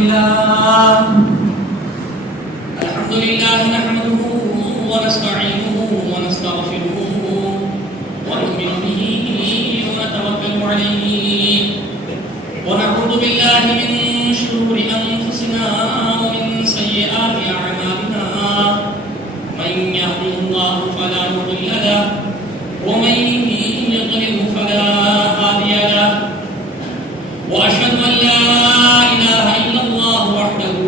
لله نحمده ونستعينه ونستغفره ونؤمن به ونتوكل عليه ونعوذ بالله من شرور أنفسنا ومن سيئات أعمالنا من يهده الله فلا مضل له ومن يضلل فلا هادي له وأشهد أن لا إله إلا الله وحده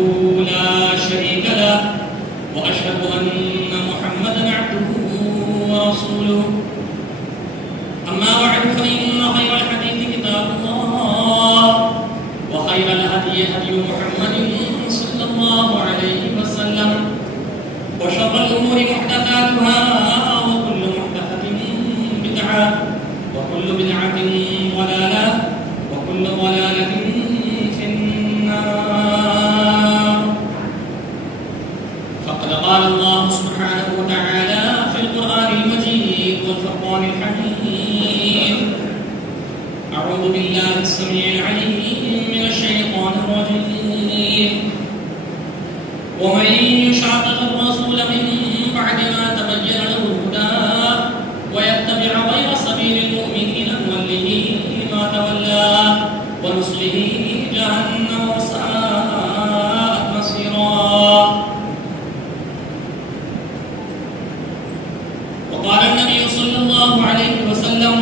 لا شريك له وأشهد أن محمدا عبده ورسوله أما بعد فإن خير الحديث كتاب الله وخير الهدي هدي محمد صلى الله عليه وسلم وشر الأمور محدثاتها وكل محدثة بدعة وكل بدعة ضلالة وكل ضلالة في النار. فقد قال الله سبحانه وتعالى في القرآن المجيد والفرقان الحميد: أعوذ بالله السميع العليم من الشيطان الرجيم: ومن يشاقق الرسول من بعد ما تبين له الهدى ويتبع غير سبيل المؤمنين نوله ما تولى ونصله جهنم وساءت مصيرا. وقال النبي صلى الله عليه وسلم: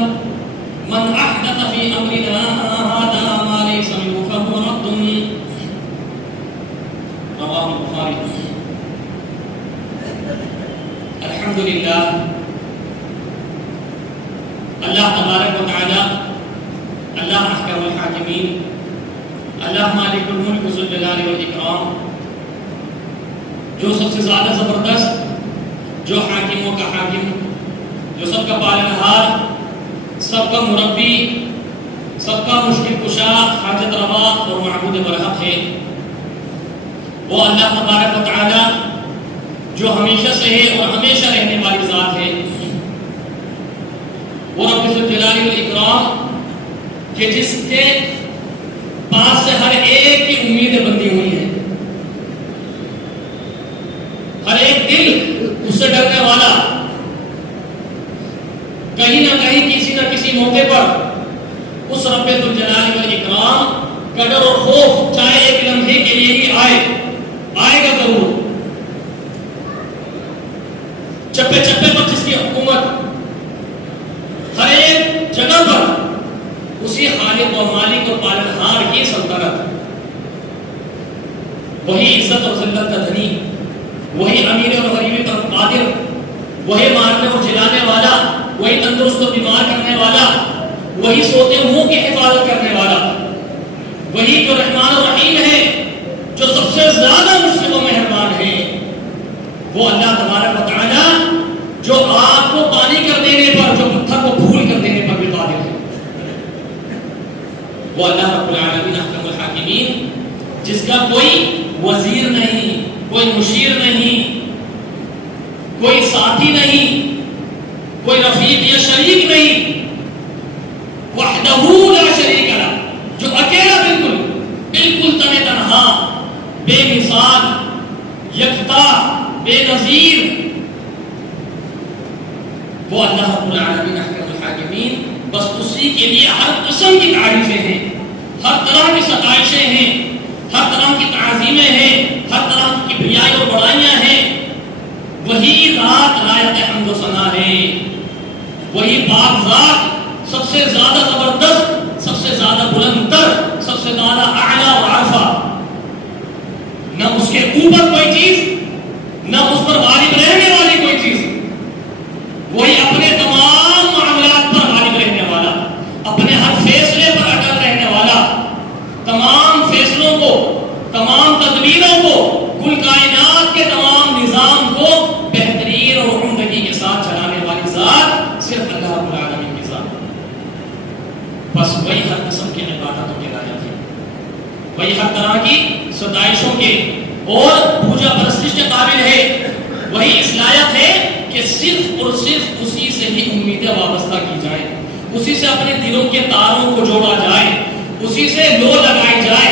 من أحدث في أمرنا هذا ما ليس منه فهو رد. رواه البخاري. الحمد لله. اللہ تبارک و تعالی، اللہ احکم الحاکمین، اللہ مالک الملک ذو الجلال والاکرام، جو سب سے زیادہ زبردست، جو حاکموں کا حاکم، جو سب کا پالنہار، سب کا مربی، سب کا مشکل کشا، حاجت روا اور معبود برحق ہے، وہ اللہ تبارک و تعالی جو ہمیشہ سے ہے اور ہمیشہ رہنے والی ذات ہے، وہ رب ذو الجلال والاکرام کہ جس کے پاس سے ہر ایک کی امیدیں بندھی ہوئی ہیں، ہر ایک دل اس سے ڈرنے والا، کہیں نہ کہیں کسی نہ کسی موقع پر اس رب ذو الجلال والاکرام کا ڈر اور خوف چاہے ایک لمحے کے لیے ہی آئے گا ضرور. چپے چپے پر جس کی حکومت، ہر ایک جگہ پر اسی خالق و مالک و پالنہار کی سلطنت، وہی عزت اور ذلت کا دھنی، وہی امیر اور غریب کا قادر، وہی مارنے اور جلانے والا، وہی تندرست و بیمار کرنے والا، وہی سوتے منہ کی حفاظت کرنے والا، وہی جو رحمان و رحیم ہے، جو سب سے زیادہ مشفق و مہربان ہے، وہ اللہ تبارک و تعالی جو آگ کو پانی کر دینے پر، جو پتھر کو پھول کر دینے پر بھی قادر ہے، وہ اللہ رب العالمین احکم الحاکمین، جس کا کوئی وزیر نہیں، کوئی مشیر نہیں، کوئی ساتھی نہیں، کوئی رفیق یا شریک نہیں، وحدہ لا شریک لہ، جو اکیلا بالکل تنہا، بے مثال، یکتا، بے نظیر، وہ اللہ رب العالمین احکم الحاکمین، بس اسی کے لیے ہر قسم کی تعریفیں ہیں، ہر طرح کی ستائشیں ہیں، ہر طرح کی تعظیمیں ہیں، ہر طرح کی کبریائی اور بڑائیاں ہیں. وہی ذات لائق حمد و ثنا ہے، وہی پاک ذات سب سے زیادہ زبردست، سب سے زیادہ بلند تر، سب سے زیادہ اعلیٰ اور عارفہ. نہ اس کے اوپر کوئی چیز، نہ اس پر غالب رہنے والی کوئی چیز. وہی اپنے تمام معاملات پر غالب رہنے والا، اپنے ہر فیصلے پر اٹل رہنے والا، تمام فیصلوں کو، تمام تدبیروں کو، کل کائنات کے تمام نظام کو بہترین اور عمدگی کے ساتھ چلانے والی ذات صرف اللہ رب العالمین کی ذات. بس وہی ہر قسم کی عبادتوں کے لائق ہے، وہی ہر طرح کی ستائشوں کے اور پوجا پرستش کے قابل ہے. وہی اس لائق ہے کہ صرف اور صرف اسی سے ہی امیدیں وابستہ کی جائیں، اسی سے اپنے دلوں کے تاروں کو جوڑا جائے، اسی سے لو لگائی جائے،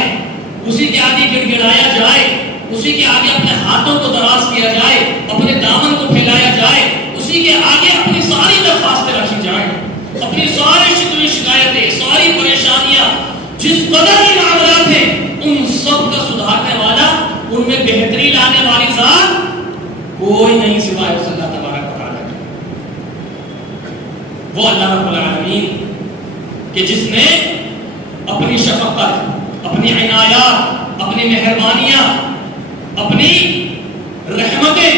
اسی کے آگے گڑ گڑایا جائے، اسی کے آگے اپنے ہاتھوں کو دراز کیا جائے، اپنے دامن کو پھیلایا جائے، اسی کے آگے اپنی ساری درخواستیں رکھی جائیں، اپنی ساری شکوے شکایتیں، ساری پریشانیاں، جس قدر کے معاملات ہیں ان سب کا سدھارنے والا، ان میں بہتری لانے والی ذات کوئی نہیں سوائے اس اللہ تبارک و تعالیٰ کی۔ وہ اللہ رب العالمین کہ جس نے اپنی شفقت، اپنی عنایات، اپنی مہربانیاں، اپنی رحمتیں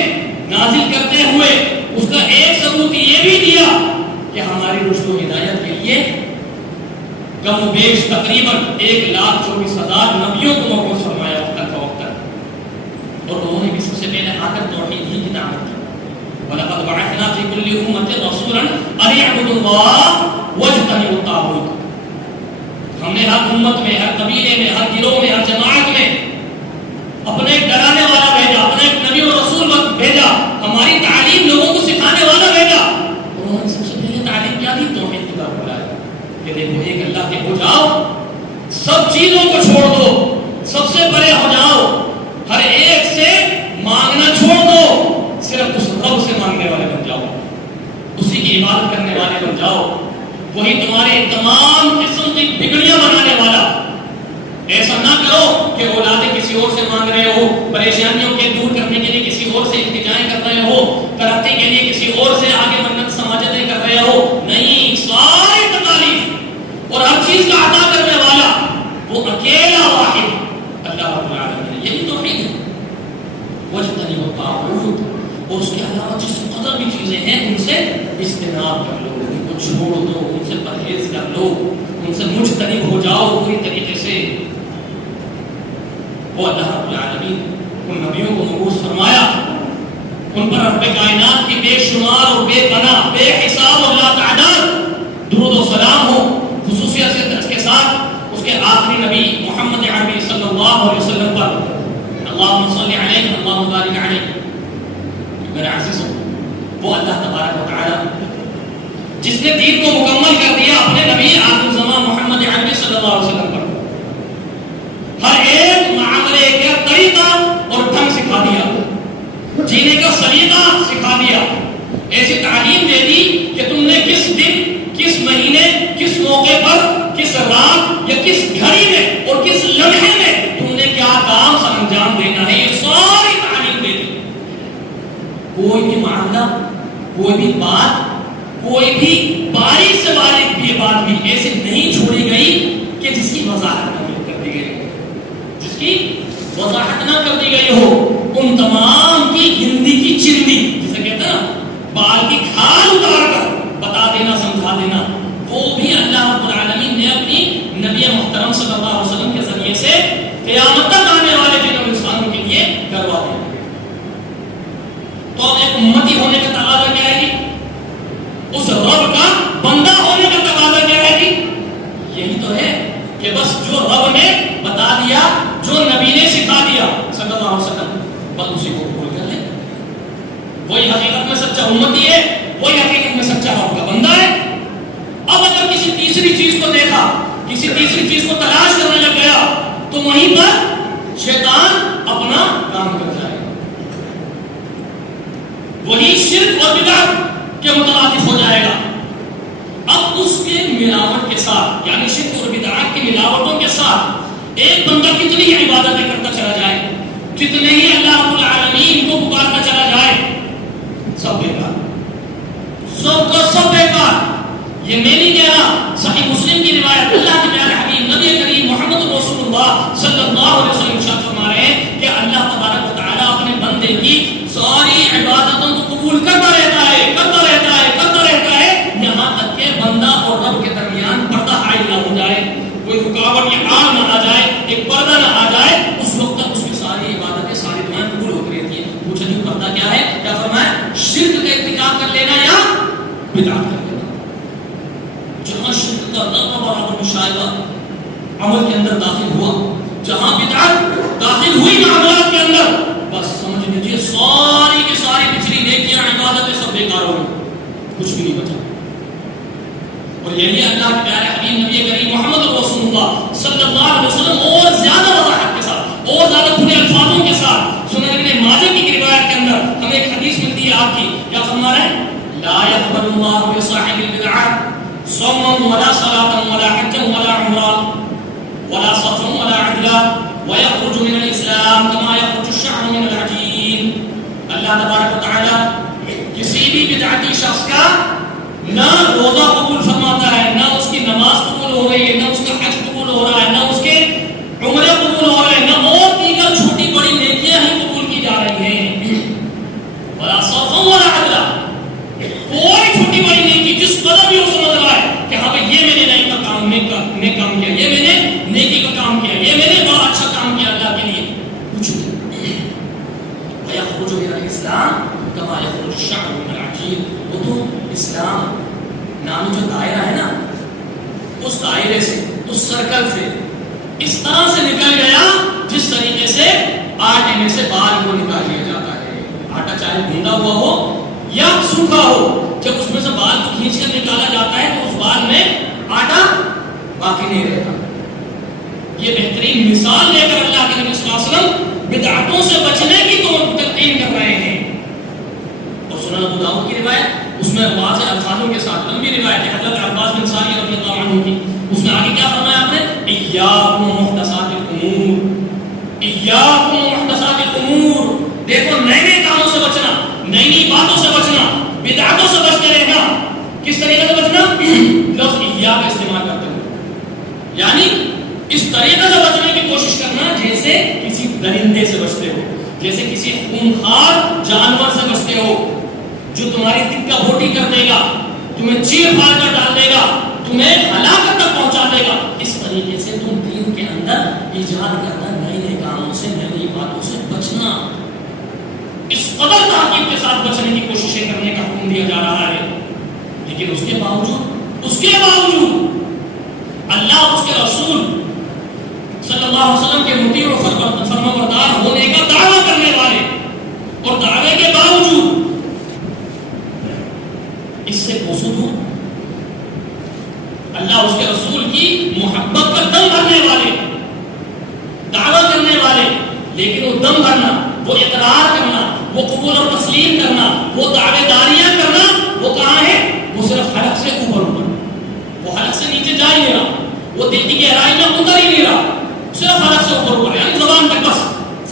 نازل کرتے ہوئے اس کا ایک ثبوت یہ بھی دیا کہ ہماری رشد و ہدایت کے لیے کم و بیش تقریباً 1,24,000 نبیوں کو مبعوث فرمایا وقت فوقت، اور انہوں نے بھی سب سے پہلے آ کر توحید ہی کی دعوت دی۔ وَلَقَدْ بَعَثْنَا فِي كُلِّ أُمَّةٍ رَسُولًا أَنِ اعْبُدُوا اللَّهَ وَاجْتَنِبُوا الطَّاغُوتَ۔ ہم نے ہر امت میں، ہر قبیلے میں، ہر گروہ میں، ہر جماعت میں اپنے ایک ڈرانے والا بھیجا، اپنے ایک نبی و رسول بھیجا، ہماری تعلیم لوگوں کو سکھانے والا بھیجا۔ انہوں نے سب سے پہلے تعلیم کیا دی؟ توحید کی طرف بلایا کہ دیکھو ایک اللہ کے ہو جاؤ، سب چیزوں کو چھوڑ دو، سب سے پرے ہو جاؤ، ہر ایک سے مانگنا چھوڑ دو، صرف اس رب سے مانگنے والے بن جاؤ، اسی کی عبادت کرنے والے بن جاؤ، وہی تمہارے تمام قسم کی بگڑیاں بنانے والا۔ ایسا نہ کرو کہ اولادیں کسی اور سے مانگ رہے ہو، پریشانیوں کے دور کرنے کے لیے کسی اور سے التجائیں کر رہے ہو، ترقی کے لیے کسی اور سے آگے منت سماجتیں کر رہے ہو۔ نہیں، ساری تکالیف اور ہر چیز کا عطا کرنے والا وہ اکیلا واحد اللہ رب العالمین، یہی توحید ہے۔ وَاجْتَنِبُوا الطَّاغُوتَ، اور اس کے علاوہ جس قدر بھی چیزیں ہیں ان سے اجتناب کر لو، ان کو چھوڑ دو، ان سے پرہیز کر لو، ان سے مجتنب ہو جاؤ پوری طریقے سے۔ وہ اللہ رب العالمین ان نبیوں کو مبعوث فرمایا، ان پر رب کائنات کی بے شمار اور بے پناہ، بے حساب اور لا تعداد درود و سلام ہو، خصوصیت کے ساتھ اس کے آخری نبی محمد عربی صلی اللہ علیہ وسلم پر اللہم صلی علیہ اللہم بارک علیہ۔ میرے عزیزوں، وہ اللہ تبارک و تعالی جس نے دین کو مکمل کر دیا اپنے نبی آخر الزمان محمد عربی صلی اللہ علیہ وسلم پر، ہر ایک معاملے کا طریقہ اور ڈھنگ سکھا دیا، جینے کا سلیقہ سکھا دیا، ایسی تعلیم دے دی کہ تم نے کس دن، کس مہینے، کس موقع پر، کس رات یا کس گھڑی میں اور کس لمحے میں تم نے کیا کام سر انجام دینا ہے، یہ ساری تعلیم دے دی۔ کوئی بھی معاملہ، کوئی بھی بات، کوئی بھی باریک سے باریک بھی بات بھی ایسے نہیں چھوڑی گئی کہ جس کی وضاحت نہ کر دی گئی، جس کی وضاحت نہ کر دی گئی ہو۔ ان تمام کی گندی کی چندی، جسے کہتے ہیں بال کی کھال اتار کر بتا دینا، سمجھا دینا، وہ بھی اللہ رب العالمین نے اپنی نبی محترم صلی اللہ علیہ وسلم کے ذریعے سے قیامت تک آنے والے جن انسانوں کے لیے کروا دیا۔ تو اب ایک امتی ہونے کا تقاضا کیا ہے جی؟ اس رب کا بندہ ہونے کا تقاضا کیا ہے جی؟ یہی تو ہے کہ بس جو رب نے بتا دیا، جو نبی نے سکھا دیا صلی اللہ علیہ وسلم، بس اسی کو قبول کر لیں۔ وہی حقیقت میں سچا امتی ہے، وہی حقیقت میں سچا رب کا بندہ ہے۔ اب اگر کسی تیسری چیز کو دیکھا، کسی تیسری چیز کو تلاش کرنے لگ گیا، تو وہیں پر شیطان اپنا کام کر جائے، وہی شرک اور بدعت کے مترادف ہو جائے گا۔ اب اس کے ملاوٹ کے ساتھ، یعنی شرک اور بدعات کی ملاوٹوں کے ساتھ ایک بندہ کتنی ہی عبادتیں کرتا چلا جائے، کتنے ہی اللہ رب العالمین کو پکارتا چلا جائے، سب بیکار، سب کا سب بیکار۔ یہ میں نہیں کہہ رہا، صحیح مسلم کی روایت، اللہ کے پیارے حبیب نبی کریم محمد رسول اللہ صلی اللہ علیہ وسلم ارشاد فرما رہے ہیں کہ اللہ تبارک و تعالیٰ اپنے بندے کی ساری عبادتوں کو قبول کرتا رہتا ہے، کرتا رہتا ہے، کرتا رہتا ہے، یہاں تک کہ بندہ اور رب کے درمیان پردہ حائل نہ ہو جائے، کوئی رکاوٹ یا آڑ نہ آ جائے، ایک پردہ نہ آ جائے، اس وقت تک اس کی ساری عبادتیں، ساری دعائیں قبول ہوتی رہتی ہیں۔ پوچھا نہیں پردہ کیا ہے؟ کیا فرمایا؟ شرک کا ارتکاب کر لینا یا بدعت کر لینا۔ جہاں شرک کا ذرہ برابر مشاہدہ عمل کے اندر داخل ہوا، جہاں بدعت داخل ہوئی معاملات کے اندر، بس سمجھ لیجیے ساری کی ساری پچھلی نیکیاں، عبادتیں سب بیکار ہو گئی، کچھ بھی نہیں بچا۔ اور یہی اللہ کے پیارے حبیب نبی کریم محمد رسول اللہ صلی اللہ علیہ وسلم اور زیادہ وضاحت کے ساتھ. سنن ابن ماجہ کی روایت کے اندر ہمیں ایک حدیث ملتی ہے آپ کی، کیا فرما رہے ہیں؟ لا يقبل الله بصاحب البدعة صوما ولا صلاة ولا حجا ولا عمرة ولا صفا ولا عدلا ويخرج من الاسلام كما يخرج الشعر من العجين. اللہ تبارک و تعالی کسی بھی بدعتی شخص کا نہ روزہ قبول فرماتا ہے، نہ اس کی نماز قبول ہو رہی ہے، نہ اس کا حج قبول ہو رہا ہے، نہ اس کے عمرے قبول ہو رہے ہیں، نہ اور دیگر چھوٹی بڑی نیکیاں ہیں قبول کی جا رہی ہیں. ولا صوم ولا عدلا، کوئی چھوٹی بڑی نیکی جس قدر بھی وہ سمجھ رہا ہے کہ ہاں بھائی یہ میں نے نیک کا کام کیا، یہ میں نے نیکی کا کام کیا، یہ میں نے بڑا اچھا کام کیا اللہ کے لیے، کچھ نہیں. ويخرج من الاسلام كما يخرج الشعر من العجين. وہ تو اسلام نام جو دائرہ ہے نا، اس دائرے سے، اس سرکل سے اس طرح سے نکل گیا جس طریقے سے آٹے میں سے بال کو نکال لیا جاتا ہے. آٹا چاہے گوندا ہوا ہو یا سوکھا ہو، جب اس میں سے بال کو کھینچ کر نکالا جاتا ہے تو اس بال میں آٹا باقی نہیں رہتا. یہ بہترین مثال لے کر اللہ کے نبی صلی اللہ علیہ وسلم بدعتوں سے بچنے کی تو تلقین کر رہے ہیں. اور سنن ابو داؤد کی روایت، اس میں واضح الفاظوں کے ساتھ لمبی روایت ہے حضرت عباس بن ساری رضی اللہ عنہ کی. اس میں آگے کیا فرمایا آپ نے؟ ایاکم محدثات الامور، ایاکم محدثات الامور. دیکھو نئے نئے کاموں سے بچنا، نئی نئی باتوں سے بچنا، بدعتوں سے بچتے رہنا. کس طریقے سے بچنا؟ لفظ ایا کا استعمال کرتے ہوئے، یعنی اس طریقے سے بچنے کی کوشش کرنا جیسے کسی درندے سے بچتے ہو، جیسے کسی خونخوار جانور سے بچتے ہو جو تمہاری دکا بھوٹی کر دے گا، تمہیں چیر پھاڑ کر ڈال دے گا، تمہیں ہلاکت تک پہنچا دے گا. اس طریقے سے تم دین کے اندر ایجاد کرنا، نئے نئے کاموں سے، نئی نئی باتوں سے بچنا، اس قدر تحقیق کے ساتھ بچنے کی کوششیں کرنے کا حکم دیا جا رہا ہے. لیکن اس کے باوجود اللہ اور اس کے رسول صلی اللہ علیہ وسلم کے مطیع و فرمانبردار ہونے کا دعویٰ کرنے والے، اور دعوے کے باوجود اس سے کوسوں دور، اللہ اور اس کے رسول کی محبت کا دم بھرنے والے، دعویٰ کرنے والے، لیکن وہ دم بھرنا، وہ اقرار کرنا، وہ قبول اور تسلیم کرنا، وہ دعوے داریاں کرنا، وہ کہاں ہے؟ وہ صرف حلق سے اوپر، وہ حلق سے نیچے جا ہی نہیں رہا، وہ دل کی گہرائی میں اتر ہی نہیں رہا، صرف حلق سے اوپر، یعنی زبان تک بس،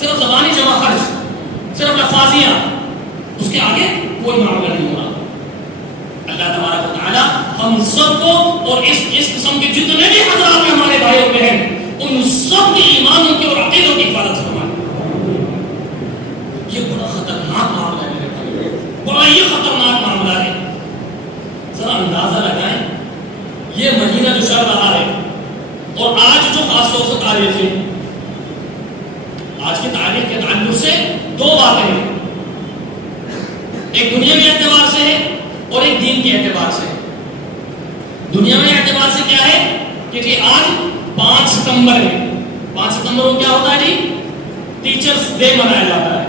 صرف زبانی جمع خرچ، صرف لفاظیاں، اس کے آگے کوئی معاملہ نہیں ہو رہا. اللہ تبارک و تعالی ہم سب کو اور اس قسم کے جتنے بھی حضرات ہیں ہمارے بھائی اور بہن، ان سب کے ایمانوں کی اور عقیدوں کی حفاظت فرمائے. یہ بڑا خطرناک معاملہ ہے، بڑا یہ خطرناک معاملہ ہے. ذرا اندازہ لگائیں، یہ مہینہ جو چل رہا ہے اور آج جو خاص طور سے تاریخ ہے، آج کی تاریخ کے تعلق سے دو باتیں ہیں، ایک دنیا میں اعتبار سے ہے اور ایک دین کے اعتبار سے. دنیا میں اعتبار سے کیا ہے کہ جی آج 5 ستمبر ہے. 5 ستمبر کو کیا ہوتا ہے جی؟ ٹیچرز ڈے منایا جاتا ہے.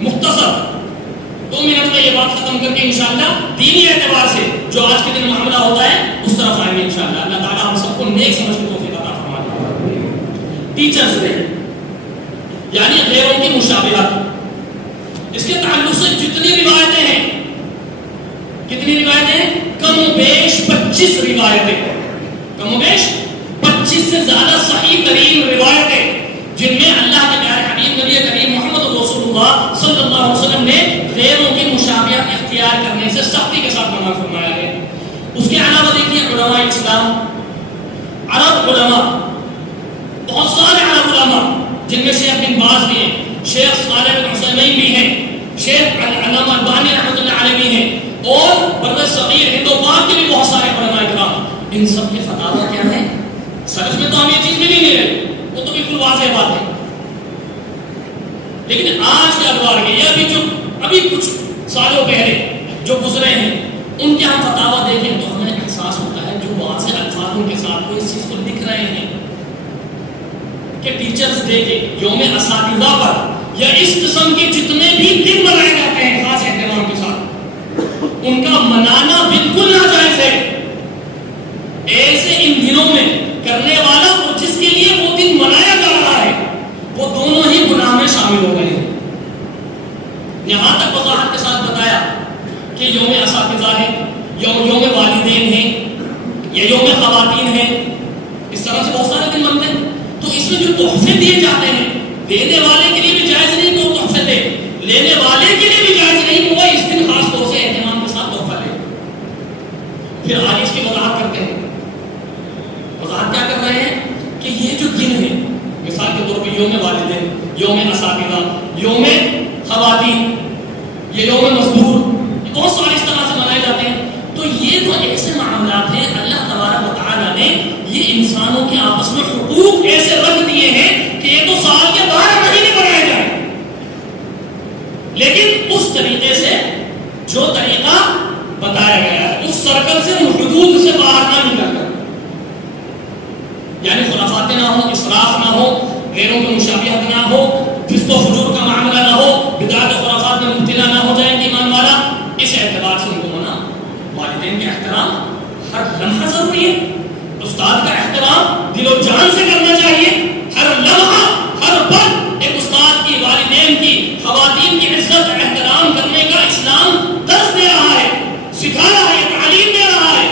مختصر 2 منٹ میں یہ بات ختم کر کے انشاءاللہ دینی اعتبار سے جو آج کے دن معاملہ ہوتا ہے اس طرف آئیں گے انشاءاللہ. اللہ تعالیٰ ہم سب کو نیک سمجھ کی توفیق عطا فرمائے. ٹیچرز ڈے یعنی غیروں کی مشابہت، اس کے تعلق سے جتنی روایتیں ہیں، کتنی روایتیں ہیں؟ کم و بیش 25 روایتیں، کم و بیش 25 سے زیادہ صحیح ترین روایتیں، جن میں اللہ کے پیارے حبیب نبی کریم محمد رسول اللہ صلی اللہ علیہ وسلم نے غیروں کی مشابہت اختیار کرنے سے سختی کے ساتھ منع فرمایا ہے. اس کے علاوہ دیکھیے علماء اسلام، عرب علماء، بہت سارے عرب علماء جن میں شیخ بن باز بھی ہیں، شیخ صالح بن عثیمین بھی ہیں، شیخ علامہ البانی رحمۃ اللہ علیہ بھی ہیں، اور بر صغیر ہند و پاک کے بھی بہت سارے علماء کرام. ان سب کے فتاوی کیا ہیں؟ سلف میں تو ہم یہ چیز ملی نہیں ہے، وہ تو بالکل واضح بات ہے. لیکن آج کے ادوار کے یا ابھی کچھ سالوں پہلے جو گزرے ہیں، ان کے ہم فتاوی دیکھیں تو ہمیں احساس ہوتا ہے جو واضح الفاظوں کے ساتھ وہ اس چیز کو لکھ رہے ہیں کہ ٹیچرز ڈے کے یوم اساتذہ پر یا اس قسم کے جتنے بھی دن منائے جاتے ہیں خاص اہتمام کے ساتھ، ان کا منانا بالکل ناجائز ہے. ایسے ان دنوں میں کرنے والا اور جس کے لیے وہ دن منایا جا رہا ہے، وہ دونوں یہاں تک وضاحت کے ساتھ بتایا کہ یوم اساتذہ ہے، یوم والدین ہے، یا یوم خواتین ہے، اس طرح سے بہت سارے دن بنتے ہیں. تو اس میں جو تحفے دیے جاتے ہیں، دینے والے کے لیے بھی جائز نہیں کہ وہ تحفے دے، لینے والے کے لیے بھی جائز نہیں کہ وہ اس دن خاص طور سے اہتمام کے ساتھ تحفہ لے. پھر آگے اس کی وضاحت کرتے ہیں. وضاحت کیا کر رہے ہیں کہ یہ جو دن ہے، مثال کے طور پہ یوم والدین، یوم اساتذہ، یوم خواتین، یہ یوم مزدور، یہ بہت سارے اس طرح سے منائے جاتے ہیں. تو یہ تو ایسے معاملات ہیں اللہ تبارک و تعالیٰ نے یہ انسانوں کے آپس میں حقوق ایسے رکھ دیے ہیں کہ یہ تو سال کے 12 مہینے منائے جائیں، لیکن اس طریقے سے جو طریقہ بتایا گیا ہے اس سرکل سے، حدود سے باہر نہ نکل کر، یعنی خرافات نہ ہو، اسراف نہ ہو، غیروں کی مشابہت نہ ہو، فسق و فجور کا معاملہ نہ ہو، بدعت و خرافات میں مبتلا نہ ہو جائے ایمان والا. اس اعتبار سے ان کو منع. والدین کا احترام ہر لمحہ ضروری ہے. استاد کا احترام دل و جان سے کرنا چاہیے. ہر لمحہ، ہر پل ایک استاد کی، والدین کی، خواتین کی عزت احترام کرنے کا اسلام درس دے رہا ہے، سکھا رہا ہے، تعلیم دے رہا ہے.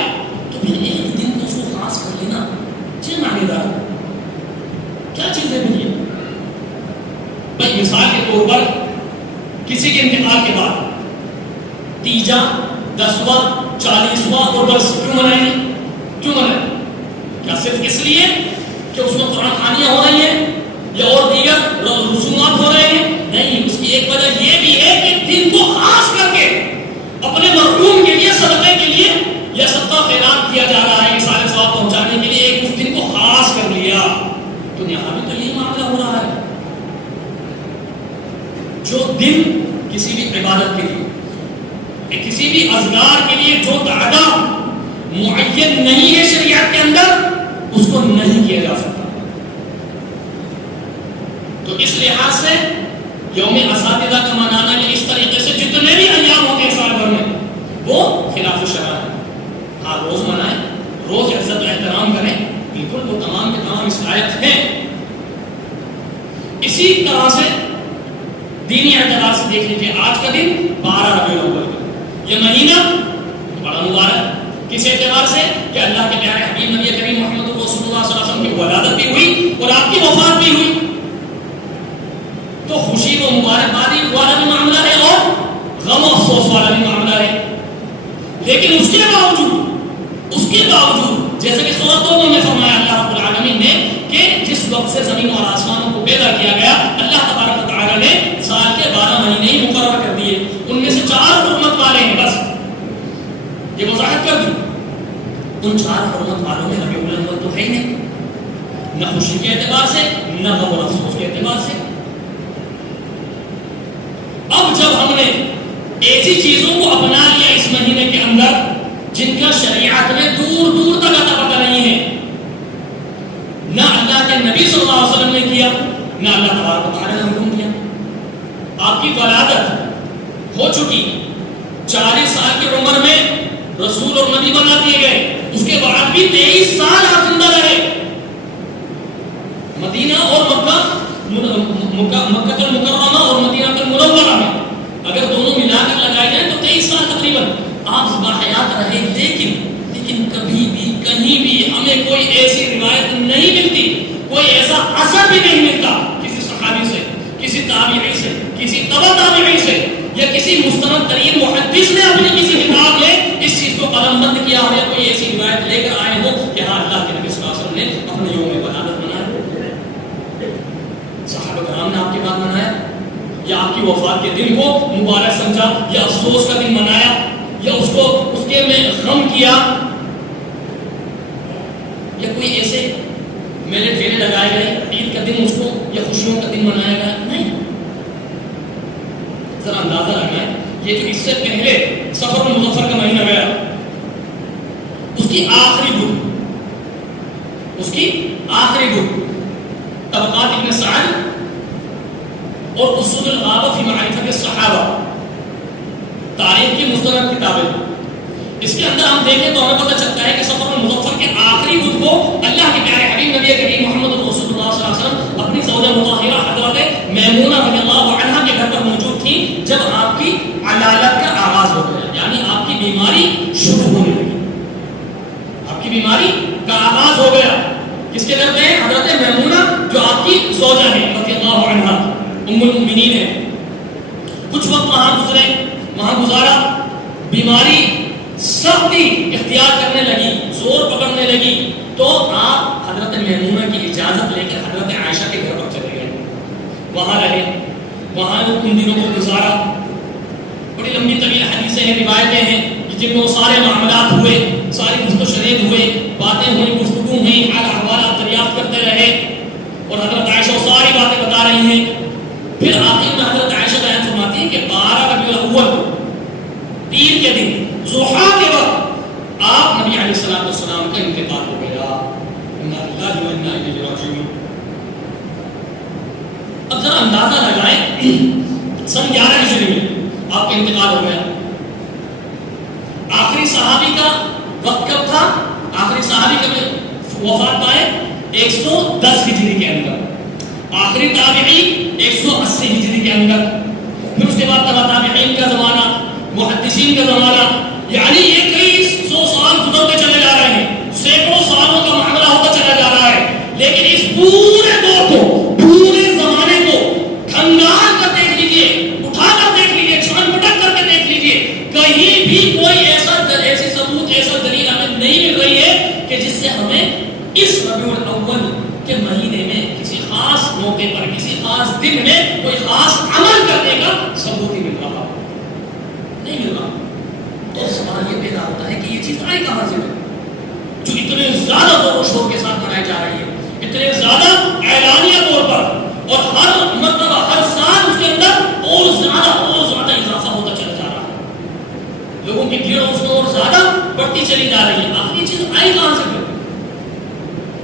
تو پھر ایک دن کو اس کو خاص کر لینا چیز معنی دار کیا چیزیں بھی ہے. بھائی مثال کے طور پر کسی کے انتقال کے بعد تیجا، 10واں، 40واں اور برس کیوں منائیں گے؟ کیوں منائیں؟ کیا صرف اس لیے کہ اس میں قرآن خوانیاں ہو رہی ہیں یا اور دیگر رسومات ہو رہے ہیں؟ نہیں، اس کی ایک وجہ یہ بھی ہے کہ دن کو خاص کر کے اپنے مرحوم کے لیے، صدقے کے لیے یا صدقہ خیرات کیا جا رہا ہے، یہ سارے ثواب پہنچانے کے لیے ایک اس دن کو خاص کر لیا. تو یہاں بھی تو یہی معاملہ ہو رہا ہے. جو دن کسی بھی عبادت کے لیے، کسی بھی اذکار کے لیے جو تعداد معین نہیں ہے شریعت کے اندر، اس کو نہیں کیا جا سکتا. تو اس لحاظ سے یوم اساتذہ کا منانا یا اس طریقے سے جتنے بھی ایام ہوتے ہیں سال بھر میں، وہ خلاف شرع ہے. ہاں روز منائیں، روز عزت و احترام کریں، بالکل وہ تمام کے تمام اس لائق ہیں. اسی طرح سے دینی اعتبار سے دیکھ لیجیے، آج کا دن 12 ربیع الاول، یہ مہینہ بڑا مبارک. کس اعتبار سے کہ اللہ کے پیارے حبیب نبی کریم محمد رسول اللہ صلی اللہ علیہ وسلم کی ولادت بھی ہوئی اور آپ کی وفات بھی ہوئی. تو خوشی و مبارکبادی والا بھی معاملہ ہے اور غم و افسوس والا بھی معاملہ ہے. لیکن اس کے باوجود جیسے کہ سورۃ توبہ میں فرمایا اللہ رب العالمین نے کہ جس وقت سے زمین اور آسمانوں کو پیدا کیا گیا، اللہ تبارک و تعالی نے سال کے 12 مہینے ہی مقرر کر دیے. ان میں سے 4 حرمت والے ہیں، بس یہ وضاحت کر دی. ان 4 حرمت والوں میں ربیع الاول تو ہے ہی نہیں، نہ خوشی کے اعتبار سے نہ غم اور افسوس کے اعتبار سے. اب جب ہم نے ایسی چیزوں کو اپنا لیا اس مہینے کے اندر جن کا شریعت میں دور دور تک اتا پتہ نہیں ہے، نہ اللہ کے نبی صلی اللہ علیہ وسلم نے کیا، نہ اللہ تبارک و تعالی نے حکم دیا. آپ کی ولادت ہو چکی، 40 سال کی عمر میں رسول اور نبی بنا دیے گئے، اس کے بعد بھی 23 سال آپ زندہ رہے. مدینہ اور مکہ المکرمہ اور مدینہ المنورہ میں اگر دونوں ملا کر لگائے جائیں تو 23 سال تقریباً آپ باحیات رہے. لیکن کبھی بھی کہیں بھی ہمیں کوئی ایسی روایت نہیں ملتی، کوئی ایسا اثر بھی نہیں ملتا کسی صحابی سے، کسی تابعی سے، کسی تبع تابعی سے یا کسی مستند ترین محدث نے اپنی کسی کتاب میں اس چیز کو قلم بند کیا ہو یا کوئی ایسی روایت لے کر آئے ہو کہ ہاں اللہ کے نبی صلی اللہ علیہ وسلم نے اپنے یوم ولادت منایا، صحابہ کرام نے آپ کی بات منایا، یا آپ کی وفات کے دن کو مبارک سمجھا، یا افسوس کا دن منایا، یا اس کے میں غم کیا، یا کوئی ایسے میلے ٹھیلے لگائے گئے عید کا دن اس کو یا خوشیوں کا دن منایا گیا نہیں. ذرا اندازہ لگائیں، یہ جو اس سے پہلے سفر المظفر کا مہینہ گیا، اس کی آخری بک طبقات ابن سعد اور اصول الغابہ فی معرفت الصحابہ، تاریخ کی مستند کتابیں، اس کے اندر ہم دیکھیں تو ہمیں پتہ چلتا ہے کہ سفر المظفر کے آخری بدھ کو اللہ کے پیارے حبیب نبی کریم محمد رسول اللہ صلی اللہ علیہ وسلم اپنی زوجہ مطہرہ حضرت میمونہ رضی اللہ عنہا کے گھر پر موجود تھی جب آپ کی وہاں رہے، وہاں ان دنوں کو گزارا. بڑی لمبی طویل حدیثیں ہیں، روایتیں ہیں جن میں وہ سارے معاملات ہوئے، ساری گفت و شنید ہوئے، باتیں ہوئی، گفتگو ہوئی، حال احوال آپ دریافت کرتے رہے. اور حضرت عائشہ وہ ساری باتیں بتا رہی ہیں. پھر آخر میں حضرت عائشہ بیان فرماتی ہے کہ 12 ربیع الاول پیر کے دن ضحیٰ کے وقت آپ نبی علیہ السلام کا انتقال ہو گیا. انا للہ و انا الیہ راجعون. اب ذرا اندازہ لگائیں، سن 11 ہجری میں آپ کا انتقال ہو گیا. آخری صحابی کا وقت کب تھا؟ آخری صحابی کب وفات پائے؟ 110 ہجری کے اندر. آخری تابعی 180 ہجری کے اندر. پھر اس کے بعد تبع تابعین کا زمانہ، محدثین کا زمانہ، یعنی یہ کئی 100 سال گزرتے چلے جا رہے ہیں، سینکڑوں سالوں کا معاملہ ہوتا چلا جا رہا ہے. لیکن اس پورے دور کو، پورے زمانے کو کھنگال کر دیکھ لیجیے، اٹھا کر دیکھ لیجیے، چھان پٹک کر کے دیکھ لیجیے، کہیں بھی کوئی ایسی ثبوت، ایسا دلیل ہمیں نہیں مل رہی ہے کہ جس سے ہمیں اس ربیع الاول کے مہینے میں کسی خاص موقع پر، کسی خاص دن میں کوئی خاص عمل کرنے کا ثبوت ہی مل رہا، نہیں مل رہا. تو سوال یہ پیدا ہوتا ہے کہ یہ چیز آئی کہاں سے جو اتنے زیادہ زور و شور کے ساتھ منائی جا رہی ہے، اتنے زیادہ اعلانیہ طور پر، اور ہر مرتبہ ہر سال اس کے اندر اور زیادہ اضافہ ہوتا چلا جا رہا ہے، لوگوں کی بھیڑ اس میں اور زیادہ بڑھتی چلی جا رہی ہے. آخر یہ چیز آئی کہاں سے؟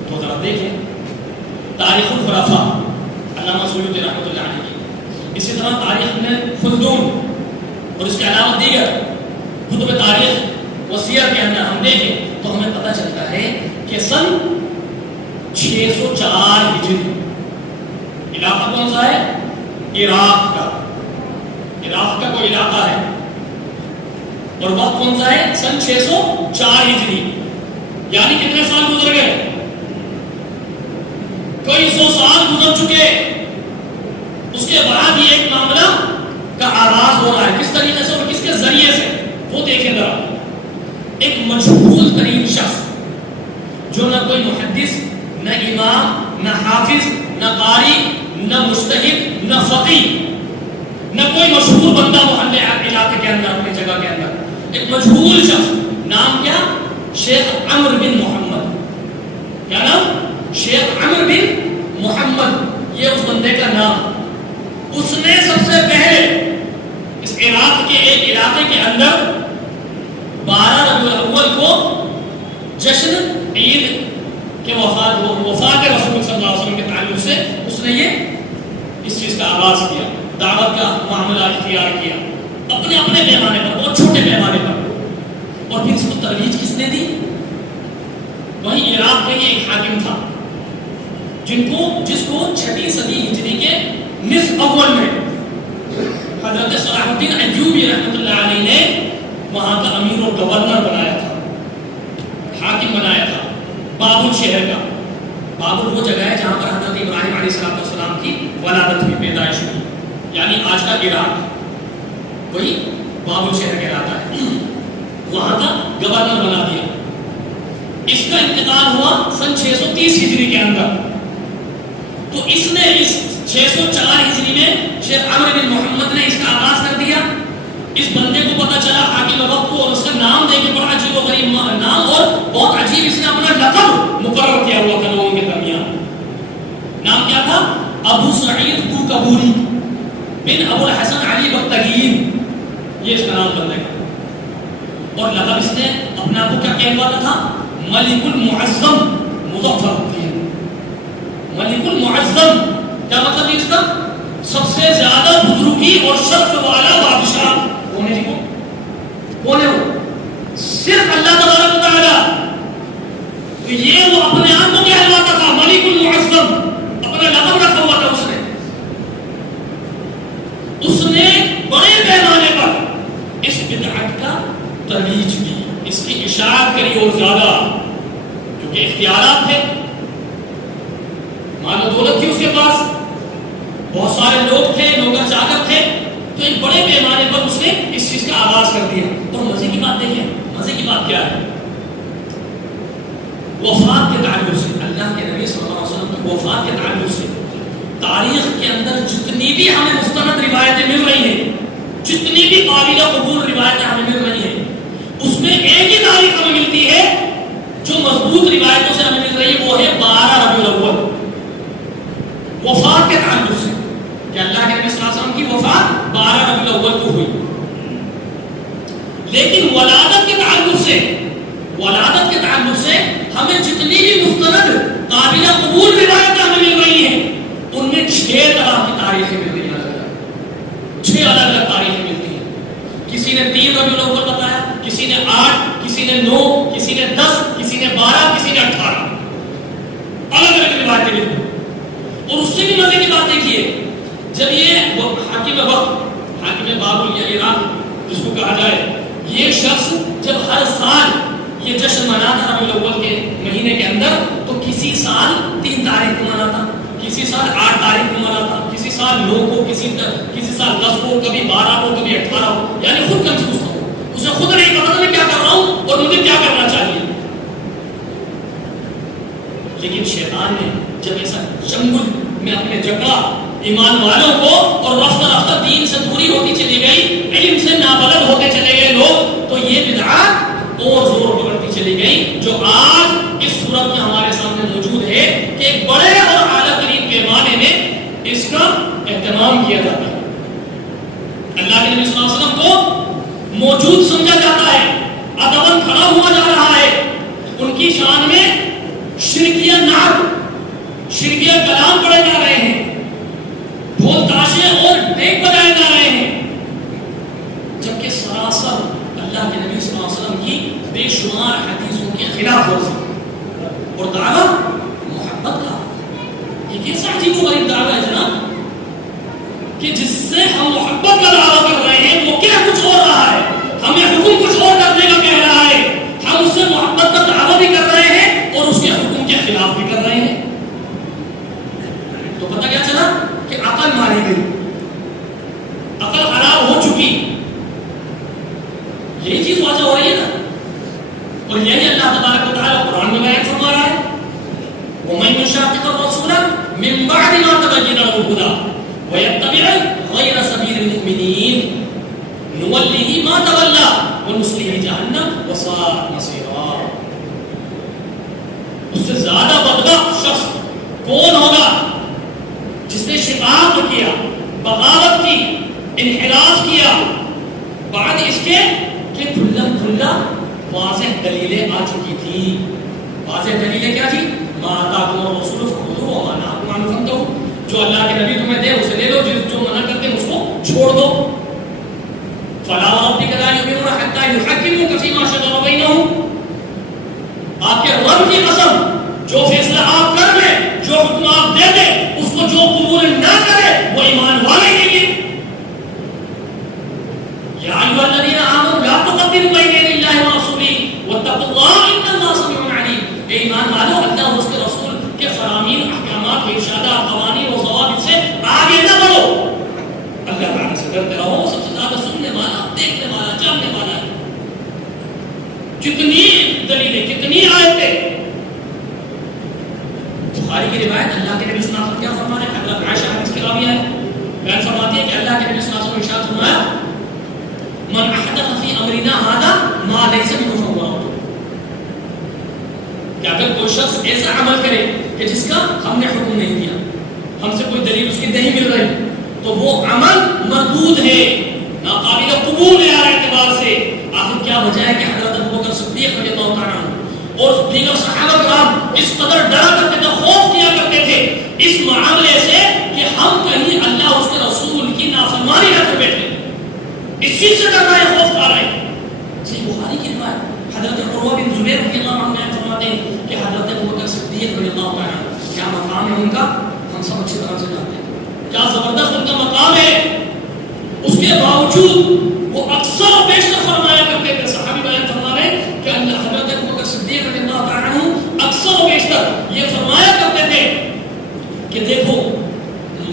تو ذرا دیکھیں تاریخ الخلفاء علامہ سیوطی رحمۃ اللہ علیہ کی، اسی طرح تاریخ میں خلدون اور اس کے علاوہ دیگر کتب تاریخ و سیر کے اندر ہم دیکھیں تو ہمیں پتہ چلتا ہے کہ سن 604 ہجری، علاقہ کون سا ہے؟ عراق کا کوئی علاقہ ہے، اور وقت کون سا ہے؟ سن 604 ہجری. یعنی کتنے سال گزر گئے؟ کئی 100 سال گزر چکے. اس کے بعد یہ ایک معاملہ کا آغاز ہو رہا ہے. کس طریقے سے اور کس کے ذریعے سے؟ وہ دیکھیں ذرا. ایک مجہول ترین شخص جو نہ کوئی محدث، نہ امام، نہ حافظ، نہ قاری، نہ مجتہد، نہ فقیہ، نہ کوئی مشہور بندہ محلے علاقے کے اندر، اپنی جگہ کے اندر، ایک مجہول شخص. نام کیا؟ شیخ عمرو بن محمد. کیا نام؟ شیخ عمرو بن محمد، یہ اس بندے کا نام. اس نے سب سے پہلے اس عراق کے ایک علاقے کے اندر 12 ربیع الاول کو جشن عید کے وفات رسول صلی اللہ علیہ وسلم کے تعلق سے اس نے یہ اس چیز کا آغاز کیا، دعوت کا معاملہ اختیار کیا اپنے پیمانے پر، بہت چھوٹے پیمانے پر. اور پھر اس کو ترویج کس نے دی؟ وہیں عراق میں ایک حاکم تھا جس کو 6ویں صدی ہجری کے نصف اول میں حضرت صلاح الدین ایوبی رحمۃ اللہ علیہ نے وہاں کا امیر و گورنر بنایا تھا، حاکم بنایا تھا بابل شہر کا. بابل وہ جگہ ہے جہاں پر حضرت ابراہیم علیہ السلام کی ولادت ہوئی، پیدائش ہوئی، یعنی آج کا عراق وہی بابل شہر کہلاتا ہے. وہاں کا گورنر بنا دیا. اس کا انتقال ہوا سن 630 ہجری کے اندر. تو اس نے اس 604 ہجری میں شیخ عمرو بن محمد نے اس کا آغاز کر دیا. اس بندے کو پتا چلا حاکم وقت کو، اور اس کا نام دیکھ بڑا عجیب و غریب نام، اور بہت عجیب اس نے اپنا لقب مقرر کیا ہوا تھا لوگوں کے درمیان. نام کیا تھا؟ ابو سعید کوکبوری بن ابو الحسن علی بختگین، یہ اس کا نام بندے کا. اور لقب اس نے اپنے آپ کو کیا کہلواتا تھا؟ ملک المعظم مظفر الدین. ملک المعظم کیا مطلب اس کا؟ سب سے زیادہ بزرگی اور شرف والا بادشاہ. کون ہے وہ؟ صرف اللہ تبارک و تعالی. تو یہ وہ اپنے آپ کو کہلواتا تھا ملک المعظم، اپنا لقب رکھا ہوا تھا اس نے بڑے پیمانے پر اس بدعت کا ترویج دی، اس کی اشاعت کری، اور زیادہ کیونکہ اختیارات تھے، مال و دولت تھی اس کے پاس، بہت سارے لوگ تھے، نوکر چاکر تھے. تو ایک بڑے پیمانے پر اس نے اس چیز کا آغاز کر دیا. اور مزے کی بات دیکھیں، مزے کی بات کیا ہے؟ وفات کے تعلق سے، اللہ کے نبی صلی اللہ علیہ وسلم کی وفات کے تعلق سے تاریخ کے اندر جتنی بھی ہمیں مستند روایتیں مل رہی ہیں، جتنی بھی قابل قبول روایتیں ہمیں مل رہی ہیں، اس میں ایک ہی تاریخ ہمیں ملتی ہے جو مضبوط روایتوں سے ہمیں مل رہی ہے، وہ ہے 12 ربیع الاول، وفات کے تعلق سے، کہ اللہ کے نبی صلی اللہ علیہ وسلم کی وفات 12 ربیع الاول کو ہوئی۔ لیکن ولادت کے تعلق سے ہمیں جتنی بھی مستند قابل قبول روایتیں ہمیں مل رہی ہیں، ان میں 6 طرح کی تاریخیں مل رہی ہیں، 6 الگ الگ تاریخیں ملتی ہیں۔ کسی نے 3 ربیع الاول بتایا، کسی نے 8، کسی نے 9، کسی نے 10، کسی نے 12، کسی نے 18، الگ الگ روایتیں ملتی ہیں۔ اور اس سے بھی مزے کی بات دیکھیے، جب یہ حاکم باب العراق جس کو کہا جائے، یہ شخص جب ہر سال یہ جشن مناتا ربیع الاول کے مہینے کے اندر، تو کسی سال 3 تاریخ کو مناتا، کسی سال 8 تاریخ کو مناتا، کسی سال 9 کو، کسی سال 10 کو، کبھی 12 کو، کبھی 18 کو، یعنی خود کنفیوز تھا، اسے خود نہیں پتا میں کیا کر رہا ہوں اور مجھے کیا کرنا چاہیے۔ لیکن شیطان نے جب ایسا چنگل میں اپنے جگہ ایمان والوں کو، اور رفتہ رفتہ دین سے دوری ہوتی چلی گئی، علم سے نابلد ہوتے چلے گئے لوگ، تو یہ بدعات اور زور پکڑتی چلی گئی، جو آج اس صورت میں ہمارے سامنے موجود ہے کہ ایک بڑے اور اعلیٰ ترین پیمانے میں اس کا اہتمام کیا جاتا ہے۔ اللہ کے نبی صلی اللہ علیہ وسلم کو موجود سمجھا جاتا ہے، ادباً کھڑا ہوا جا رہا ہے، ان کی شان میں شرکیہ نعت، شرکیہ کلام پڑھے جا رہے ہیں، ڈھول تاشے اور ڈیک بجائے جا رہے ہیں، جبکہ سراسر اللہ کے نبی صلی اللہ علیہ وسلم کی بے شمار حدیثوں کے خلاف ورزی اور دعویٰ محبت کا۔ یہ کیسا عجیب و غریب دعویٰ ہے جناب، کہ جس سے ہم محبت کا دعویٰ کر رہے ہیں، وہ کیا کچھ اور رہا ہے، ہمیں حکم کچھ اور کرنے کا کہہ رہا ہے، ہم اس سے محبت کا دعویٰ بھی کر رہے ہیں اور اس کے حکم کے خلاف بھی کر رہے ہیں۔ تو پتہ کیا چلا کہ عقل ماری گئی، عقل خراب ہو چکی، یہی چیز واضح ہو رہی ہے نا، اور یہی اللہ تبارک و تعالیٰ قرآن میں بیان فرما رہا ہے، وَمَن يُشَاقِقِ الرَّسُولَ مِن بَعْدِ مَا تَبَيَّنَ لَهُ الْهُدَىٰ وَيَتَّبِعْ غَيْرَ سَبِيلِ الْمُؤْمِنِينَ نُوَلِّهِ مَا تَوَلَّىٰ وَنُصْلِهِ جَهَنَّمَ وَسَاءَتْ مَصِيرًا۔ اس سے زیادہ بدبخت شخص کون ہوگا جس نے شقاق کیا، بغاوت کی، انحراف کیا، بعد اس کے کہ کھلا واضح دلیلیں آ چکی تھی۔ واضح دلیلیں کیا تھی؟ ما آتاکم الرسول فخذوہ وما نہاکم عنہ فانتہوا، جو اللہ کے نبی تمہیں دے اسے لے لو، جو منع کرتے ہیں اس کو چھوڑ دو۔ فلا وربک لا یؤمنون حتی یحکموک فیما شجر بینہم، آپ کے رب کی قسم، جو فیصلہ آپ کر لیں، جو حکم آپ دے دیں، اس کو جو قبول نہ کرے وہ ایمان والے کے لیے۔ یا ایھا الذین آمنوا لا تقدموا بین یدی اللہ ورسولہ واتقوا اللہ ان اللہ سمیع علیم۔ اے ایمان والو، اللہ اور اس کے رسول کے فرامین، احکامات، ارشادات، قوانین و ضوابط سے آگے نہ بڑھو، اللہ تعالیٰ سے ڈرتے رہو، سب سے زیادہ سننے والا، دیکھنے والا، جاننے والا ہے۔ کتنی دلیلیں، کتنی آیتیں۔ بخاری کی روایت، اللہ کے نبی صلی اللہ علیہ وسلم کیا فرما رہے ہیں؟ حضرت عائشہ حدیث کی راویہ ہے، بیان فرماتی ہے کہ اللہ کے نبی صلی اللہ علیہ وسلم ارشاد فرمایا، من احدث فی امرنا ھذا ما لیس منہ فہو رد، کہ اگر کوئی شخص ایسا عمل کرے کہ جس کا ہم نے حکم نہیں دیا، ہم سے کوئی دلیل اس کی نہیں مل رہی، تو وہ عمل مردود ہے، ناقابل قبول ہے ہر اعتبار سے۔ آخر کیا وجہ ہے کہ حضرت ابوبکر صدیق رضی اللہ تعالیٰ عنہ اور دیگر صحابہ کرام اس قدر ڈرا کرتے تھے، خوف کیا کرتے تھے اس معاملے سے کہ ہم کہیں اللہ اس کے رسول کی نافرمانی نہ کر بیٹھے، اس چیز سے ڈر رہے ہیں، خوف کھا رہے ہیں۔ صحیح بخاری کی روایت، حضرت عروہ بن زبیر رضی اللہ عنہ فرماتے ہیں کہ حضرت ابوبکر صدیق رضی اللہ تعالیٰ عنہ کیا مقام ہے ان کا، ہم سب اچھی طرح سے جانتے ہیں، کیا زبردست ان کا مقام ہے۔ اس کے باوجود وہ اکثر و بیشتر فرمایا کرتے تھے، صحابی بیان فرما رہے ہیں کہ اللہ حضرت ابوبکر صدیق رضی اللہ تعالیٰ عنہ اکثر و بیشتر یہ فرمایا کرتے تھے کہ دیکھو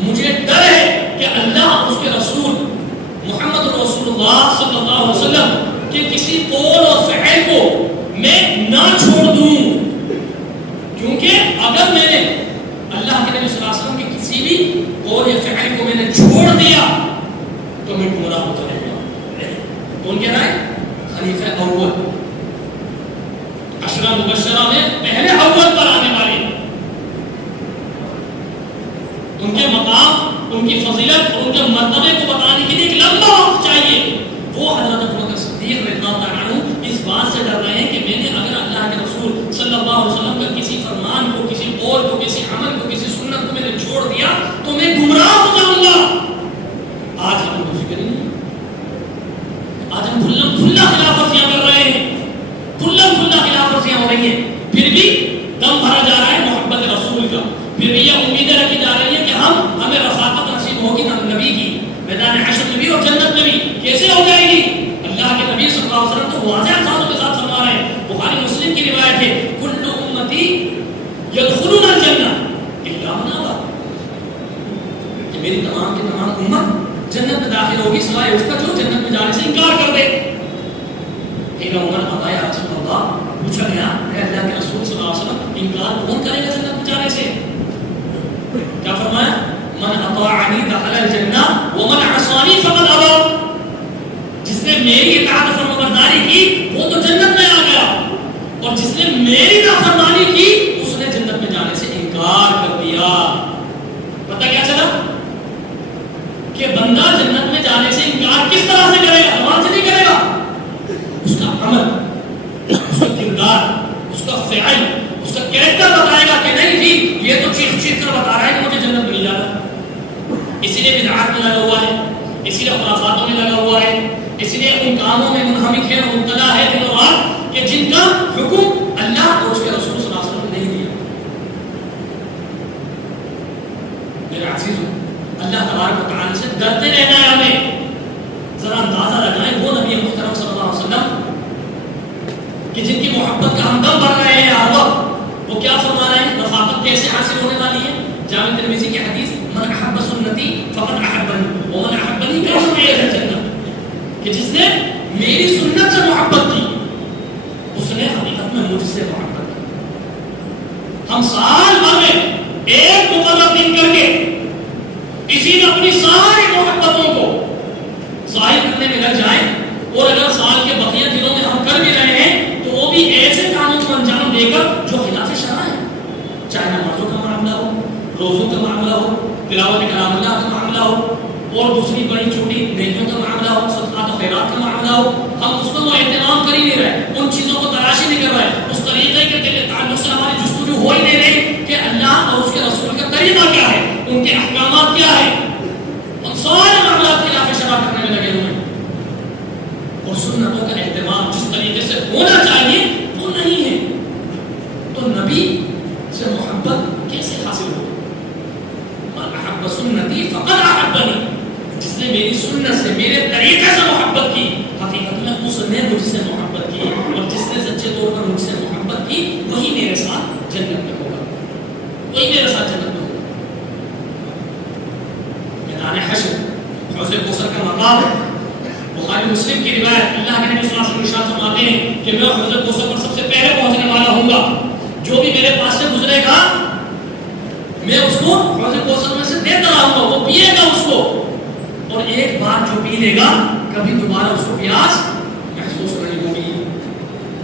مجھے ڈر ہے کہ اللہ اس کے رسول محمد رسول اللہ صلی اللہ علیہ وسلم کے کسی قول اور فعل کو میں نہ چھوڑ دوں، کیونکہ اگر میں نے اللہ کے نبی صلی اللہ علیہ وسلم کے کسی کسی قول یا فعل کو میں نے چھوڑ دیا تو میں گمراہ ہو چلے گا. کون کہہ رہا ہے؟ خلیفہ اول، عشرہ مبشرہ میں پہلے اول پر آنے والے. ان کے مقام، ان کی فضیلت اور ان کے مرتبے کو بتانے کے لیے ایک لمبا وقت چاہیے. وہ حضرت ابوبکر صدیق رضی اللہ عنہ اس بات سے ڈر رہے ہیں کہ میں نے اگر اللہ کے رسول صلی اللہ علیہ وسلم کا کسی فرمان کو، کسی قول کو، کسی عمل کو، کسی سنت کو میں نے چھوڑ دیا تو میں گمراہ ہو جاؤں گا. آج ہم کو فکر نہیں ہے. آج ہم کھلا خلاف ورزیاں کر رہے ہیں، کھلا خلاف ورزیاں ہو رہی ہیں، پھر بھی دم بھرا جا رہا ہے محبت رسول کا. پھر بھی یہ امیدیں رکھی جا رہی ہیں کہ ہمیں رفاقت نصیب ہوگی نبی کی میدان حشر میں بھی اور جنت میں بھی. کیسے ہو جائے گی؟ اللہ کے نبی صلی اللہ علیہ وسلم تو واضح الفاظوں کے ساتھ فرما رہے ہیں. بخاری مسلم کی روایت ہے کل امتی یدخلون الجنہ الا من ابا، کہ میری تمام کی تمام امت جنت میں داخل ہوگی سوائے اس کا جو جنت میں جانے سے انکار کر دے. ایک عمر ابا یا رسول اللہ، پوچھا گیا اے اللہ کے رسول صلی اللہ علیہ وسلم انکار کون کرے گا جنت میں جانے سے؟ کیا فرمایا؟ من اطاعنی دخل الجنہ ومن عصانی فقد ابا. جس نے میری اطاعت و فرمانبرداری کی وہ تو جنت میں آ گیا، اور جس نے میری نافرمانی کی اس نے جنت میں جانے سے انکار کر دیا. پتہ کیا چلا کہ بندہ جنت میں جانے سے انکار کس طرح سے کرے گا؟ زبان سے نہیں کرے گا. اس کا عمل، اس کا کردار، اس کا فعل، اس کا کریکٹر بتائے گا کہ نہیں جی یہ تو چیخ کر بتا رہا ہے کہ مجھے جنت میں نہیں جانا. اسی لیے بدعات میں لگا ہوا ہے، اسی لیے خرافاتوں میں لگا ہوا ہے، اسی لیے ان کاموں میں منہمک ہے اور مبتلا ہے دن و رات کہ جن کا حکم اللہ اور اس کے رسول صلی اللہ علیہ وسلم نے نہیں دیا. میرے عزیزو، اللہ تبارک و تعالی سے ڈرتے رہنا ہے ہمیں. ذرا اندازہ لگائیں وہ نبی محترم صلی اللہ علیہ وسلم کہ جن کی محبت کا ہم دم بھر رہے ہیں ہر وقت، وہ کیا فرما رہے ہیں؟ رفاقت کیسے حاصل ہونے والی ہے؟ جامع ترمذی کی حدیث من احب سنتی فقد احبنی ومن احبنی کان معی اہل الجنہ، کہ جس نے میری سنت سے محبت کی اس نے حقیقت میں مجھ سے محبت کی. ہم سال بھر میں ایک مقرر دن کر کے اسی میں اپنی ساری محبتوں کو ظاہر کرنے میں لگ جائیں، اور اگر سال کے بقیہ دنوں میں ہم کر بھی رہے ہیں تو وہ بھی ایسے کاموں کو انجام دے کر جو خلاف شرع ہے، چاہے نمازوں کا معاملہ ہو، روزوں کا معاملہ ہو، تلاوت کلام اللہ کا معاملہ ہو، اور دوسری بڑی چھوٹی نیکیوں کا معاملہ ہو، صدقات و خیرات کا معاملہ ہو. ہم اس کو اہتمام کر ہی نہیں رہے، ان چیزوں کو تلاش ہی نہیں کر رہے، اس طریقے کے تعلق سے ہماری جستجو ہو ہی نہیں رہی کہ اللہ اور اس کے رسول کا طریقہ کیا ہے، ان کے احکامات کیا ہے. ہم سارے معاملات خلاف شرع کرنے میں لگے ہوئے ہیں، اور سنتوں کا اہتمام جس طریقے سے ہونا چاہیے وہ نہیں ہے. تو نبی سے محبت کیسے حاصل ہو؟ من احب سنتی فقد احبنی، جس نے میری سنت سے، میرے طریقے سے محبت کی حقیقت میں اس نے مجھ سے محبت کی، اور جس نے سچے طور پر مجھ سے محبت کی وہی میرے ساتھ جنت میں ہوگا، وہی میرے ساتھ جنت میں ہوگا. میدان حشر حوض کوثر کا مقام ہے. بخاری مسلم کی روایت، اللہ کے نبی صلی اللہ علیہ وسلم ارشاد فرماتے ہیں کہ میں حوض کوثر پر سب سے پہلے پہنچنے والا ہوں گا. جو بھی میرے پاس سے گزرے گا میں اس کو حوض کوثر میں سے دیتا رہوں گا، وہ پیے گا اس کو، اور ایک بار جو پی لے گا کبھی دوبارہ اس کو پیاس محسوس نہیں ہوگی.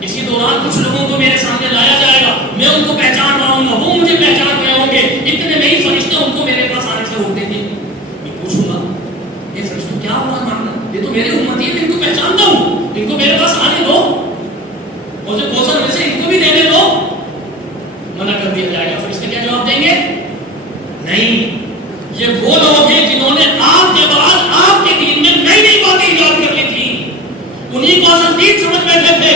اسی دوران کچھ لوگوں کو میرے سامنے لایا جائے گا، میں ان کو پہچان رہا ہوں گا، وہ مجھے پہچان رہے ہوں گے. اتنے نہیں فرشتے ان کو میرے پاس آنے سے روک دیں گے. میں پوچھوں گا یہ فرشتوں کیا ہوا ماننا، یہ تو میرے امتی ہے، میں ان کو پہچانتا ہوں، ان کو میرے پاس آنے دو، حوض کوثر میں سے ان کو بھی دینے دو. منع کر دیا جائے گا. فرشتے کیا جواب دیں گے؟ نہیں، یہ وہ لوگ ہیں جنہوں نے آپ کے بعد آپ کے دین میں نئی نئی باتیں ایجاد کر لی تھی، انہیں کو اصل دین سمجھ بیٹھے تھے.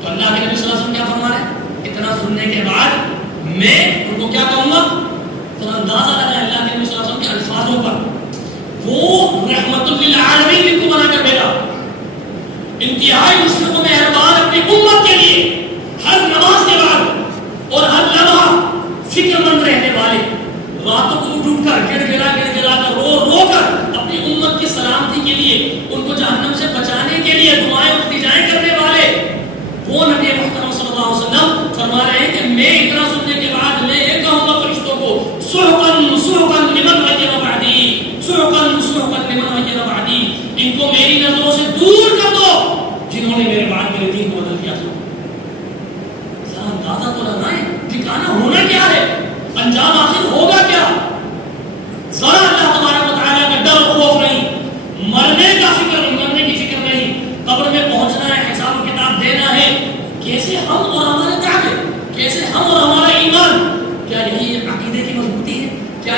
تو اللہ کے نبی صلی اللہ علیہ وسلم کیا فرما رہے ہیں؟ اتنا سننے کے بعد میں ان کو کیا کہوں گا؟ تو اندازہ لگا اللہ کے نبی صلی اللہ علیہ وسلم کے الفاظوں پر، وہ رحمت للعالمین ان کو بنا کر بھیجا، انتہائی مشفق و مہربان اپنی امت کے لیے، ہر نماز کے بعد اور ہر لمحہ فکر مند رہنے والے، راتوں کو اٹھ کر گڑ گڑا کر رو کر اپنی امت کی سلامتی کے لیے، ان کو جہنم سے بچانے کے لیے دعائیں التجائیں کرنے والے، وہ نبی محترم صلی اللہ علیہ وسلم فرما رہے ہیں کہ میں اتنا سننے کے بعد میں یہ کہوں گا فرشتوں کو، صحبت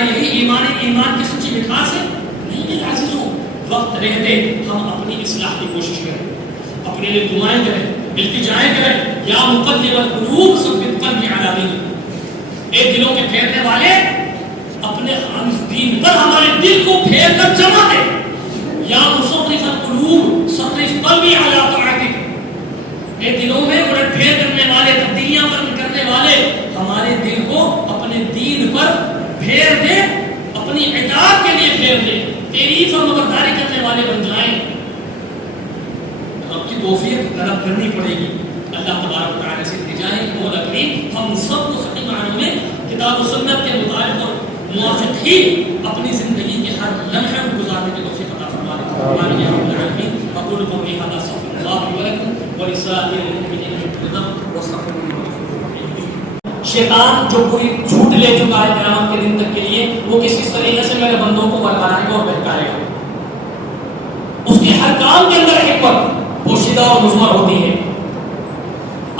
یہی ایمان کی سچی مٹھاس ہے؟ نہیں میرے عزیزوں، وقت رہتے ہم اپنی اصلاح کی کوشش کریں، اپنے لیے دعائیں کریں، التجائیں کریں، یا مقلب القلوب ثبت قلبی علی دیک، اے دلوں کے پھیرنے والے اپنے خالص دین پر ہمارے دل کو پھیر کر جما دے، یا مصرف القلوب صرف قلبی علی طاعتک، اے دلوں میں الٹ پھیر کرنے والے، تبدیلیاں کرنے والے ہمارے دل کو اپنے دین پر پھیر دے، اپنی اطاعت کے لیے پھیر دے، تیری فرمانبرداری کرنے والے بن جائیں۔ رب کی توفیق طلب کرنی پڑے گی، اللہ تبارک و تعالی سے التجائیں اور اکریم ہم سب کو صحیح معنوں میں کتاب و سنت کے مطابق اور موافق ہی اپنی زندگی کے ہر لمحے میں گزارنے کی توفیق عطا فرمائے۔ رب العالمین اقول قولی ھذا استغفر اللہ لی ولکم ولسائر المؤمنین من کل ذنب واستغفروہ انہ غفور رحیم۔ شیطان جو پوری جھوٹ لے چکا ہے قیامت کے دن تک کے لیے، وہ کس طریقے سے میرے بندوں کو بربادائے گا اور بہکائے گا۔ اس کے ہر کام کے اندر حکمت پوشیدہ اور مضمر ہوتی ہے۔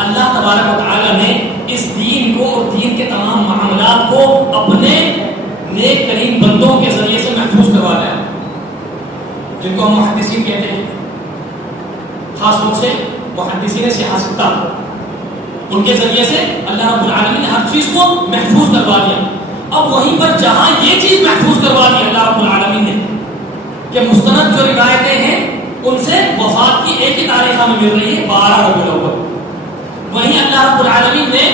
اللہ تبارک و تعالی نے اس دین کو اور دین کے تمام معاملات کو اپنے نیک ترین بندوں کے ذریعے سے محفوظ کروا لیا، جن کو ہم محدثین کہتے ہیں، خاص طور سے محدثین سیاستہ، ان کے ذریعے سے اللہ رب العالمین نے ہر چیز کو محفوظ کروا دیا۔ اب وہیں پر جہاں یہ چیز محفوظ کروا دی اللہ رب العالمین نے کہ مستند جو روایتیں ہیں ان سے وفات کی ایک ہی تاریخ ہمیں مل رہی ہے 12 ربیع الاول، وہیں اللہ رب العالمین نے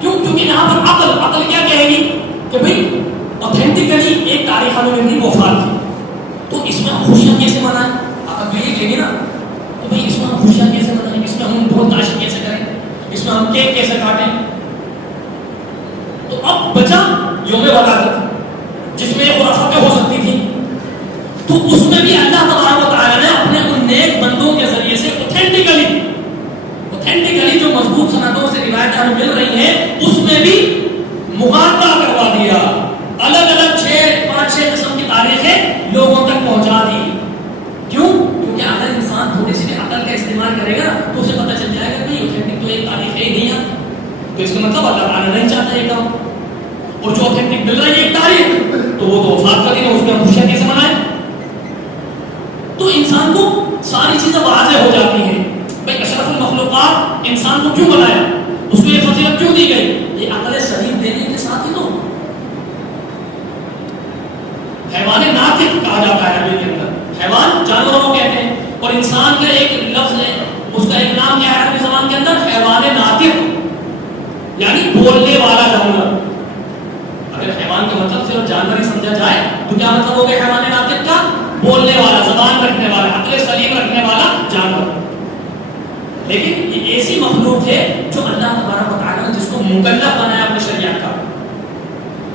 کیونکہ یہاں پر عقل کیا کہے گی کہ بھئی اوتھینٹکلی ایک تاریخ ہمیں مل رہی وفات کی، تو اس میں ہم خوشیاں کیسے منائیں؟ عقل تو یہ کہے گی نا کہ بھئی اس میں ہم خوشیاں کیسے منائیں، اس میں ہم بہت تاشی کیسے کریں، اس میں ہم کیک کیسے کاٹیں؟ تو اب بچا یوم ولادت جس میں یہ خرافاتیں ہو سکتی تھی، تو اس میں بھی اللہ تبارک و تعالی نے اپنے ان نیک بندوں کے ذریعے سے اوتھینٹکلی جو مضبوط سندوں سے روایتیں ہمیں مل رہی ہیں اس میں بھی مغالطہ کروا دیا، الگ الگ 5-6 قسم کی تاریخیں لوگوں تک پہنچا دی۔ کیوں؟ کیونکہ اگر انسان تھوڑی سی بھی عقل کا استعمال کرے گا تو اسے پتہ چل جائے گا کہ اوتھینٹک تو ایک تاریخ ہے ہی نہیں ہے، تو اس کا مطلب اللہ تعالیٰ نہیں چاہتا یہ کام، اور جو اوتھینٹک مل رہی ہے ایک تاریخ تو وہ تو وفات کا دن ہے، اس میں ہم خوشیاں کیسے منائیں؟ تو انسان کو ساری چیزیں واضح ہو جاتی ہیں، بھائی اشرف المخلوقات انسان کو کیوں بنایا، اس کو یہ فضیلت کیوں دی گئی، یہ عقل سلیم دینے کے ساتھ ہی تو حیوان ناطق کہا جاتا ہے عربی کے اندر، حیوان جانوروں کو کہتے ہیں، اور انسان کا ایک لفظ ہے، اس کا ایک نام کیا ہے عربی زبان کے اندر، حیوان ناطق، یعنی بولنے والا جانور۔ اگر حیوان کے مطلب صرف جانور ہی سمجھا جائے تو کیا مطلب ہو گیا حیوان ناطق کا؟ بولنے والا، زبان رکھنے والا، عقل سلیم رکھنے والا جانور۔ لیکن یہ ایسی مخلوق ہے جو اللہ تبارک و تعالیٰ نے جس کو مکلف بنایا اپنی شریعت کا،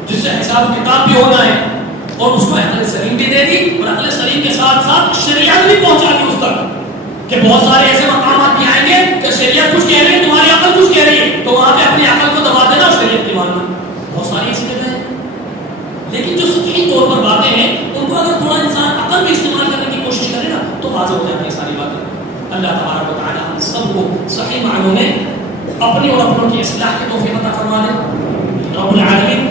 جس سے حساب و کتاب بھی ہونا ہے، اور اس کو عقل سلیم بھی دے دی، اور عقل سلیم کے ساتھ ساتھ شریعت بھی پہنچا دی اس تک کہ بہت سارے ایسے مقامات بھی آئیں گے کہ شریعت کچھ کہہ رہی ہے، تمہاری عقل کچھ کہہ رہی ہے، تو وہاں پہ اپنی عقل کو دبا دینا اور شریعت کی ماننا۔ بہت ساری ایسی جگہ ہیں، لیکن جو سطحی طور پر باتیں ہیں ان کو اگر تھوڑا انسان عقل بھی استعمال کرنے کی کوشش کرے نا تو واضح ہو جاتی ہیں ساری باتیں۔ اللہ تبارک و تعالیٰ ہم سب کو صحیح معنوں میں اپنی اور اپنوں کی اصلاح کی توفیق عطا فرما دے۔ رب العالمین